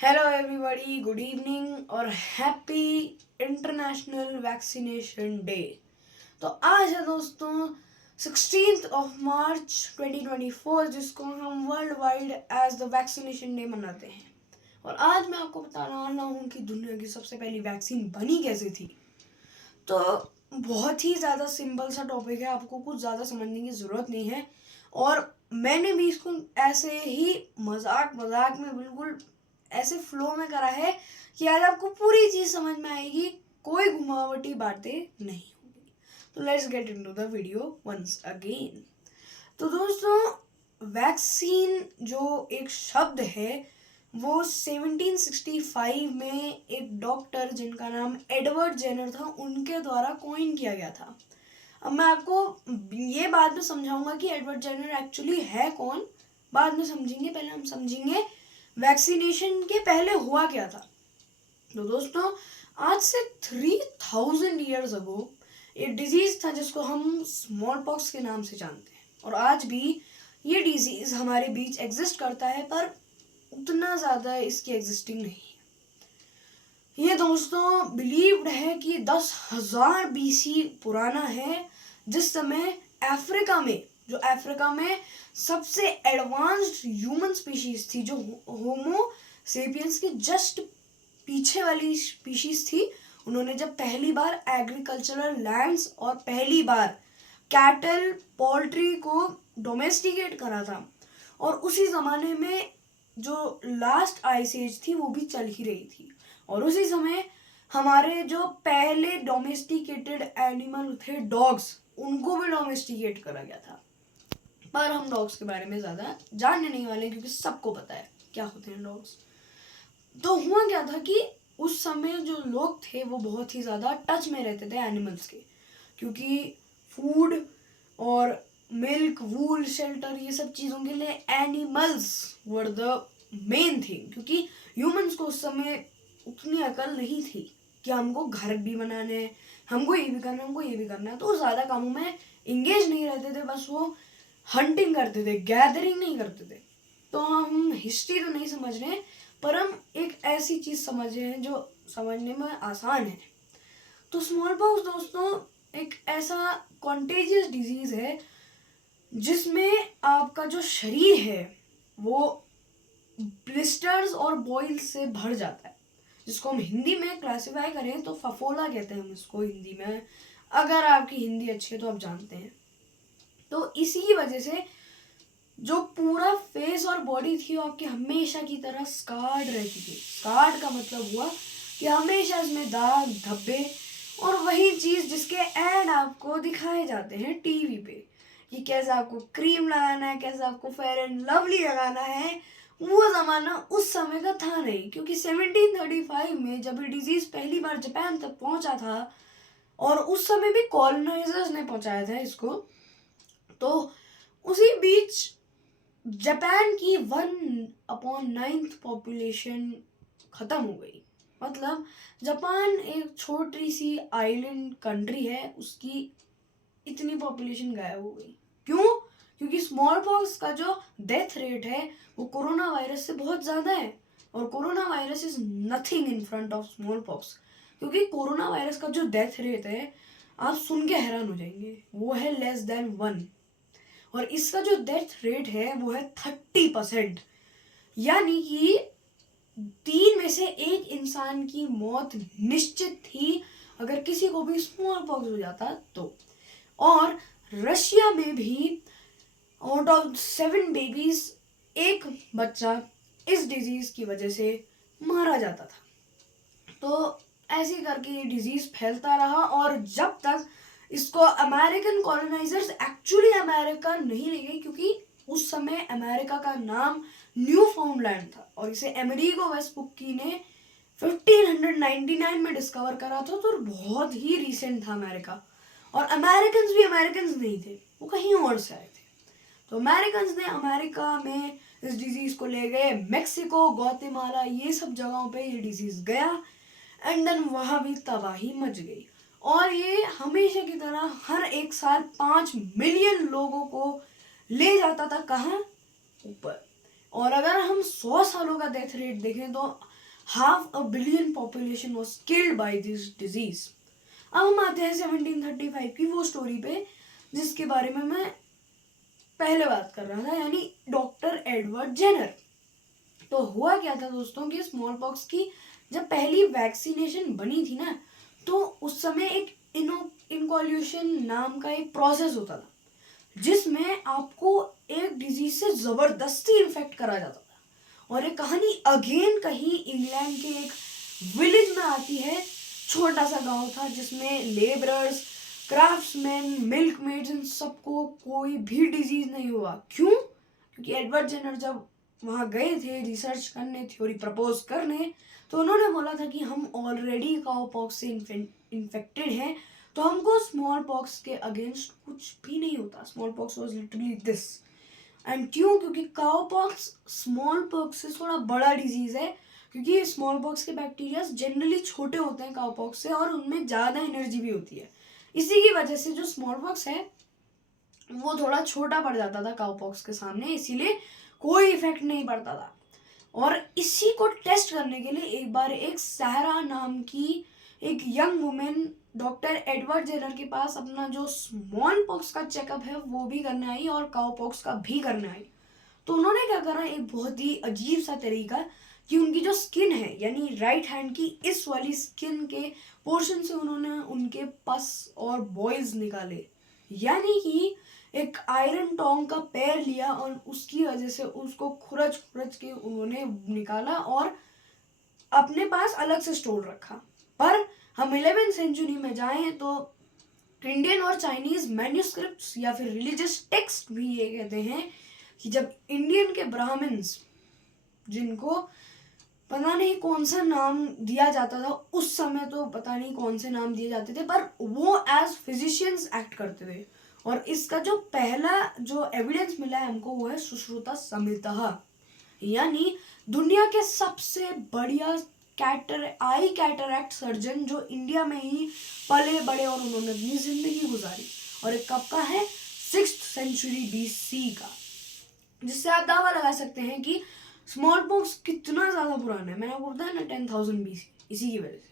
Hello everybody, good evening और happy international vaccination day. तो आज है दोस्तों 16th ऑफ मार्च 2024, जिसको हम world wide as the vaccination day मनाते हैं। और आज मैं आपको बताने वाला हूँ कि दुनिया की सबसे पहली वैक्सीन बनी कैसे थी। तो बहुत ही ज़्यादा सिंपल सा टॉपिक है, आपको कुछ ज़्यादा समझने की ज़रूरत नहीं है। और मैंने भी इसको ऐसे ही मजाक मजाक में बिल्कुल ऐसे फ्लो में करा है कि आज आपको पूरी चीज़ समझ में आएगी, कोई घुमावटी बातें नहीं होगी। तो let's get into the video once again. तो दोस्तों, वैक्सीन जो एक शब्द है वो 1765 में एक डॉक्टर जिनका नाम एडवर्ड जेनर था उनके द्वारा कॉइन किया गया था। अब मैं आपको ये बाद में समझाऊंगा कि एडवर्ड जेनर एक्चुअली है कौन, बाद में समझेंगे। पहले हम समझेंगे वैक्सीनेशन के पहले हुआ क्या था। तो दोस्तों, आज से 3000 ईयर्स अगो एक डिजीज था जिसको हम स्मॉल पॉक्स के नाम से जानते हैं। और आज भी ये डिजीज हमारे बीच एग्जिस्ट करता है, पर उतना ज़्यादा इसकी एग्जिस्टिंग नहीं है। ये दोस्तों बिलीव्ड है कि 10,000 बीसी पुराना है, जिस समय अफ्रीका में सबसे एडवांस्ड ह्यूमन स्पीशीज थी, जो होमो सेपियंस के जस्ट पीछे वाली स्पीशीज थी। उन्होंने जब पहली बार एग्रीकल्चरल लैंड्स और पहली बार कैटल पोल्ट्री को डोमेस्टिकेट करा था। और उसी ज़माने में जो लास्ट आइस एज थी वो भी चल ही रही थी। और उसी समय हमारे जो पहले डोमेस्टिकेटेड एनिमल थे डॉग्स, उनको भी डोमेस्टिकेट करा गया था। पर हम डॉग्स के बारे में ज़्यादा जानने नहीं वाले, क्योंकि सबको पता है क्या होते हैं डॉग्स। तो हुआ क्या था कि उस समय जो लोग थे वो बहुत ही ज़्यादा टच में रहते थे एनिमल्स के, क्योंकि फूड और मिल्क, वूल, शेल्टर, ये सब चीज़ों के लिए animals were the main thing. क्योंकि ह्यूमंस को उस समय उतनी अकल नहीं थी कि हमको घर भी बनाने हैं, हमको ये भी करना है, हमको ये भी करना है। तो ज़्यादा कामों में इंगेज नहीं रहते थे, बस वो हंटिंग करते थे, गैदरिंग नहीं करते थे। तो हम हिस्ट्री तो नहीं समझ रहे हैं, पर हम एक ऐसी चीज़ समझ रहे हैं जो समझने में आसान है। तो स्मॉल पॉक्स दोस्तों एक ऐसा कॉन्टेजियस डिजीज़ है जिसमें आपका जो शरीर है वो ब्लिस्टर्स और बॉइल्स से भर जाता है, जिसको हम हिंदी में क्लासिफाई करें तो फफोला कहते हैं हम इसको हिंदी में। अगर आपकी हिंदी अच्छी है तो आप जानते हैं। तो इसी की वजह से जो पूरा फेस और बॉडी थी वो आपकी हमेशा की तरह स्कार्ड रहती थी। स्कार्ड का मतलब हुआ कि हमेशा इसमें दाग धब्बे, और वही चीज़ जिसके ऐड आपको दिखाए जाते हैं टीवी पे कि कैसे आपको क्रीम लगाना है, कैसे आपको फेयर एंड लवली लगाना है। वो ज़माना उस समय का था नहीं, क्योंकि 1735 में जब ये डिजीज़ पहली बार जापान तक पहुंचा था, और उस समय भी कॉलोनाइजर्स ने पहुंचाया था इसको, तो उसी बीच जापान की 1/9 पॉपुलेशन ख़त्म हो गई। मतलब जापान एक छोटी सी आइलैंड कंट्री है, उसकी इतनी पॉपुलेशन गायब हो गई। क्यों? क्योंकि स्मॉल पॉक्स का जो डेथ रेट है वो कोरोना वायरस से बहुत ज़्यादा है, और corona virus is nothing in front of small pox. क्योंकि कोरोना वायरस का जो डेथ रेट है आप सुन के हैरान हो जाएंगे, वो है <1। और इसका जो डेथ रेट है वो है 30%। यानी कि 3 में से 1 इंसान की मौत निश्चित थी अगर किसी को भी स्मॉल पॉक्स हो जाता तो। और रशिया में भी आउट ऑफ 7 बेबीज 1 बच्चा इस डिजीज की वजह से मारा जाता था। तो ऐसे करके ये डिजीज फैलता रहा, और जब तक इसको अमेरिकन कॉलोनाइजर्स एक्चुअली अमेरिका नहीं ले गए, क्योंकि उस समय अमेरिका का नाम न्यू फाउंडलैंड था, और इसे अमेरिगो वेस्पुक्की ने 1599 में डिस्कवर करा था। तो बहुत ही रिसेंट था अमेरिका। और अमेरिकन्स भी अमेरिकन्स नहीं थे, वो कहीं और से आए थे। तो अमेरिकन्स ने अमेरिका में इस डिजीज़ को ले गए, मेक्सिको, ग्वाटेमाला, ये सब जगहों पे ये डिजीज़ गया, एंड देन वहाँ भी तबाही मच गई। और ये हमेशा की तरह हर एक साल 5 मिलियन लोगों को ले जाता था। कहाँ? ऊपर। और अगर हम 100 सालों का डेथ रेट देखें तो 500 million population was killed by this disease. अब हम आते हैं 1735 की वो स्टोरी पे जिसके बारे में मैं पहले बात कर रहा था, यानी डॉक्टर एडवर्ड जेनर। तो हुआ क्या था दोस्तों कि स्मॉल पॉक्स की जब पहली वैक्सीनेशन बनी थी ना, तो उस समय एक इनोकुलेशन नाम का एक प्रोसेस होता था जिसमें आपको एक डिजीज से जबरदस्ती इन्फेक्ट करा जाता था। और ये कहानी अगेन कहीं इंग्लैंड के एक विलेज में आती है। छोटा सा गांव था जिसमें लेबरर्स, क्राफ्ट्समैन, मिल्क मेड्स, इन सबको कोई भी डिजीज नहीं हुआ। क्यों? क्योंकि एडवर्ड जेनर जब वहाँ गए थे रिसर्च करने, थ्योरी प्रपोज करने, तो उन्होंने बोला था कि हम ऑलरेडी काउ पॉक्स से इन्फेक्टेड हैं, तो हमको स्मॉल पॉक्स के अगेंस्ट कुछ भी नहीं होता। Small pox was literally this. And क्यों? क्योंकि काउ पॉक्स स्मॉल पॉक्स से थोड़ा बड़ा डिजीज है, क्योंकि स्मॉल पॉक्स के बैक्टीरिया जनरली छोटे होते हैं काउ पॉक्स से, और उनमें ज़्यादा एनर्जी भी होती है। इसी की वजह से जो स्मॉल पॉक्स है वो थोड़ा छोटा पड़ जाता था काउ पॉक्स के सामने, इसीलिए कोई इफेक्ट नहीं पड़ता था। और इसी को टेस्ट करने के लिए एक बार एक सहरा नाम की एक young women doctor Edward Jenner के पास अपना जो स्मॉल पॉक्स का चेकअप है वो भी करने आई और काउ पॉक्स का भी करने आई। तो उन्होंने क्या करा, एक बहुत ही अजीब सा तरीका कि उनकी जो स्किन है यानी राइट हैंड की इस वाली स्किन के पोर्शन से उन्होंने उनके पस और बॉयल्स निकाले, यानी कि एक आयरन टोंग का पैर लिया और उसकी वजह से उसको खुरच खुरच के उन्होंने निकाला और अपने पास अलग से स्टोर रखा। पर हम 11वीं सेंचुरी में जाएं तो इंडियन और चाइनीज मैन्युस्क्रिप्ट्स या फिर रिलीजियस टेक्स्ट भी ये कहते हैं कि जब इंडियन के ब्राह्मण्स, जिनको पता नहीं कौन सा नाम दिया जाता था उस समय, तो पता नहीं कौन से नाम दिए जाते थे, पर वो एज फिजिशियंस एक्ट करते थे। और इसका जो पहला जो एविडेंस मिला है हमको वो है सुश्रुता समितः, यानी दुनिया के सबसे बढ़िया आई कैटरैक्ट सर्जन जो इंडिया में ही पले बड़े और उन्होंने अपनी जिंदगी गुजारी। और एक कब का है? 6th सेंचुरी BC का, जिससे आप दावा लगा सकते हैं कि स्मॉल पॉक्स कितना ज्यादा पुराना है। मैंने बोलता है ना 10,000 BC, इसी की वजह से।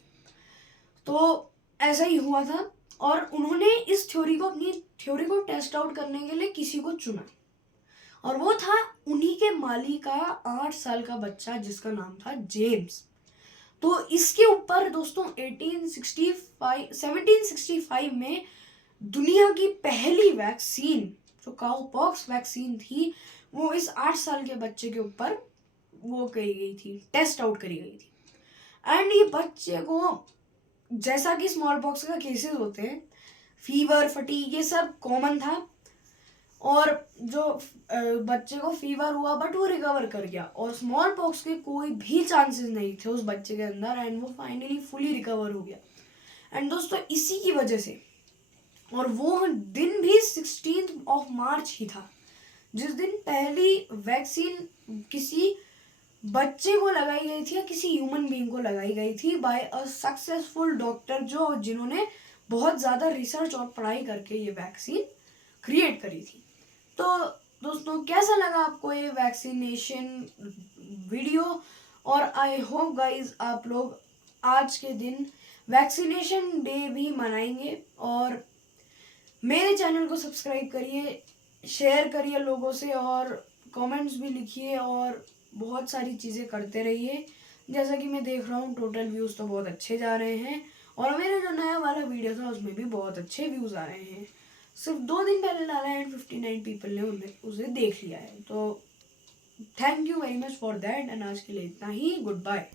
तो ऐसा ही हुआ था और उन्होंने इस अपनी थ्योरी को टेस्ट आउट करने के लिए किसी को चुना, और वो था उन्हीं के माली का 8 साल का बच्चा जिसका नाम था जेम्स। तो इसके ऊपर दोस्तों 1765 में दुनिया की पहली वैक्सीन जो काउ पॉक्स वैक्सीन थी वो इस 8 साल के बच्चे के ऊपर वो करी गई थी, टेस्ट आउट करी गई थी। एंड ये बच्चे को, जैसा कि स्मॉल पॉक्स का केसेस होते हैं, फीवर, फटीग, ये सब कॉमन था। और जो बच्चे को फीवर हुआ बट वो रिकवर कर गया, और स्मॉल पॉक्स के कोई भी चांसेस नहीं थे उस बच्चे के अंदर, एंड वो फाइनली फुली रिकवर हो गया। एंड दोस्तों इसी की वजह से, और वो दिन भी 16 मार्च ही था जिस दिन पहली वैक्सीन किसी बच्चे को लगाई गई थी या किसी ह्यूमन बीइंग को लगाई गई थी बाय अ सक्सेसफुल डॉक्टर, जिन्होंने बहुत ज़्यादा रिसर्च और पढ़ाई करके ये वैक्सीन क्रिएट करी थी। तो दोस्तों कैसा लगा आपको ये वैक्सीनेशन वीडियो? और आई होप गाइज आप लोग आज के दिन वैक्सीनेशन डे भी मनाएंगे, और मेरे चैनल को सब्सक्राइब करिए, शेयर करिए लोगों से, और कमेंट्स भी लिखिए, और बहुत सारी चीज़ें करते रहिए। जैसा कि मैं देख रहा हूँ टोटल व्यूज़ तो बहुत अच्छे जा रहे हैं, और मेरा जो नया वाला वीडियो था उसमें भी बहुत अच्छे व्यूज़ आ रहे हैं। सिर्फ 2 दिन पहले डाला है एंड 59 पीपल ने उसे देख लिया है। तो thank you very much for that, and आज के लिए इतना ही। Good bye.